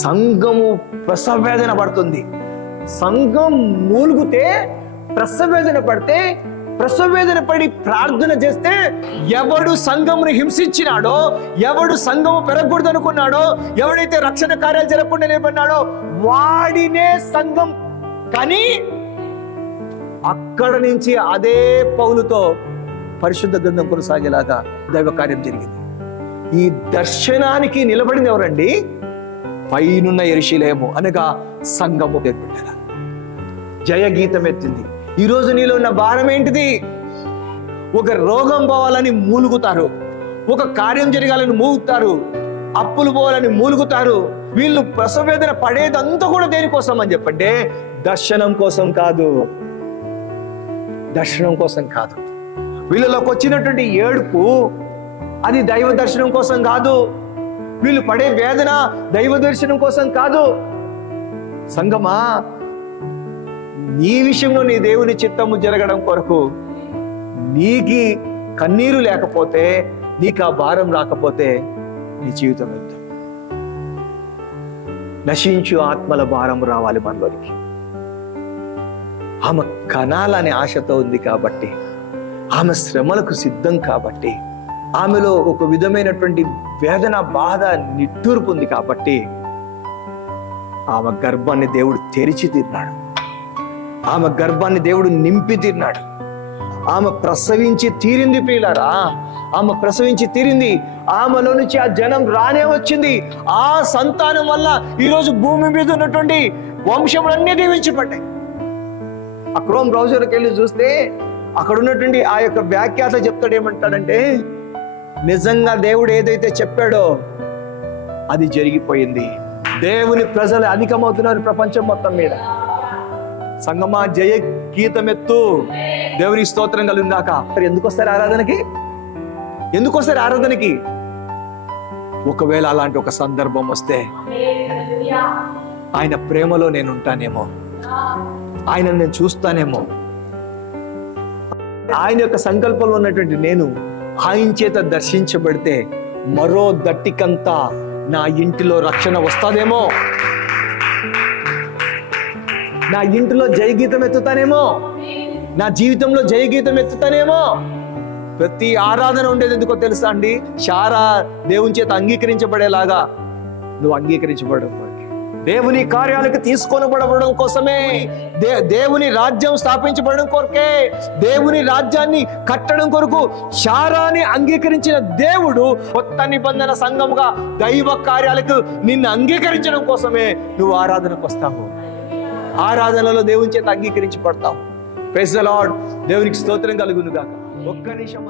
సంఘము ప్రసవేదన పడుతుంది. సంఘం మూలుగుతే, ప్రసవేదన పడితే, ప్రసవేదన పడి ప్రార్థన చేస్తే, ఎవడు సంఘమును హింసించినాడో, ఎవడు సంఘము పెరగకూడదు అనుకున్నాడో, ఎవడైతే రక్షణ కార్యాలు జరగకుండా నిలబడినాడో వాడినే సంఘం. కానీ అక్కడ నుంచి అదే పౌలుతో పరిశుద్ధ గ్రంథం కొనసాగేలాగా దైవ కార్యం జరిగింది. ఈ దర్శనానికి నిలబడింది ఎవరండి? పైనున్న యెరూషలేము అనగా సంఘము పేర్కొంటారు. జయగీతం ఎత్తింది. ఈరోజు నీలో ఉన్న భారం ఏంటిది? ఒక రోగం పోవాలని మూలుగుతారు, ఒక కార్యం జరగాలని మూలుగుతారు, అప్పులు పోవాలని మూలుగుతారు. వీళ్ళు ప్రసవేదన పడేదంతా కూడా దేనికోసం అని చెప్పంటే దర్శనం కోసం కాదు, దర్శనం కోసం కాదు. వీళ్ళలోకి వచ్చినటువంటి ఏడుపు అది దైవ దర్శనం కోసం కాదు. వీళ్ళు పడే వేదన దైవ దర్శనం కోసం కాదు. సంగమా, నీ విషయంలో నీ దేవుని చిత్తము జరగడం కొరకు నీకి కన్నీరు లేకపోతే, నీకు ఆ భారం రాకపోతే నీ జీవితం ఎంత? నశించు ఆత్మల భారం రావాలి మనలోనికి. ఆమె కనాలనే ఆశతో ఉంది కాబట్టి, ఆమె శ్రమలకు సిద్ధం కాబట్టి, ఆమెలో ఒక విధమైనటువంటి వేదన, బాధ, నిట్టూర్పు ఉంది కాబట్టి ఆమె గర్భాన్ని దేవుడు తెరిచి తీరినాడు. ఆమె గర్భాన్ని దేవుడు నింపి తీరినాడు. ఆమె ప్రసవించి తీరింది ప్రియులారా, ఆమె ప్రసవించి తీరింది. ఆమెలో నుంచి ఆ జనం రానే వచ్చింది. ఆ సంతానం వల్ల ఈరోజు భూమి మీద ఉన్నటువంటి వంశములన్నీ దీవించబడ్డాయి. ఆ క్రోమ్ బ్రౌజర్కి వెళ్ళి చూస్తే అక్కడ ఉన్నటువంటి ఆ యొక్క వ్యాఖ్యాత చెప్తాడు, ఏమంటాడంటే నిజంగా దేవుడు ఏదైతే చెప్పాడో అది జరిగిపోయింది. దేవుని ప్రజలు అధికమవుతున్నారు ప్రపంచం మొత్తం మీద. సంగమా, జయ గీతమెత్తు, దేవుని స్తోత్రం కలుగుగాక. ఎందుకు వస్తారు ఆరాధనకి? ఎందుకు వస్తారు ఆరాధనకి? ఒకవేళ అలాంటి ఒక సందర్భం వస్తే ఆయన ప్రేమలో నేను ఉంటానేమో, ఆయన నేను చూస్తానేమో, ఆయన యొక్క సంకల్పంలో ఉన్నటువంటి నేను ఆయన చేత దర్శించబడితే మరో దట్టికంతా నా ఇంటిలో రక్షణ వస్తాదేమో, నా ఇంటిలో జయగీతం ఎత్తుతానేమో, నా జీవితంలో జయగీతం ఎత్తుతానేమో. ప్రతి ఆరాధన ఉండేది ఎందుకో తెలుసా అండి? శారా దేవుని చేత అంగీకరించబడేలాగా నువ్వు అంగీకరించబడడం, దేవుని కార్యాలకు తీసుకొనబడడం కోసమే, దేవుని రాజ్యం స్థాపించబడడం కొరకే, దేవుని రాజ్యాన్ని కట్టడం కొరకు శారాని అంగీకరించిన దేవుడు కొత్త నిబంధన సంఘముగా దైవ కార్యాలకు నిన్ను అంగీకరించడం కోసమే నువ్వు ఆరాధనకు వస్తావు. ఆరాధనలో దేవుని చేత అంగీకరించబడతావు. Praise the lord. దేవునికి స్తోత్రం కలుగును గాక. ఒక్క నిమిషం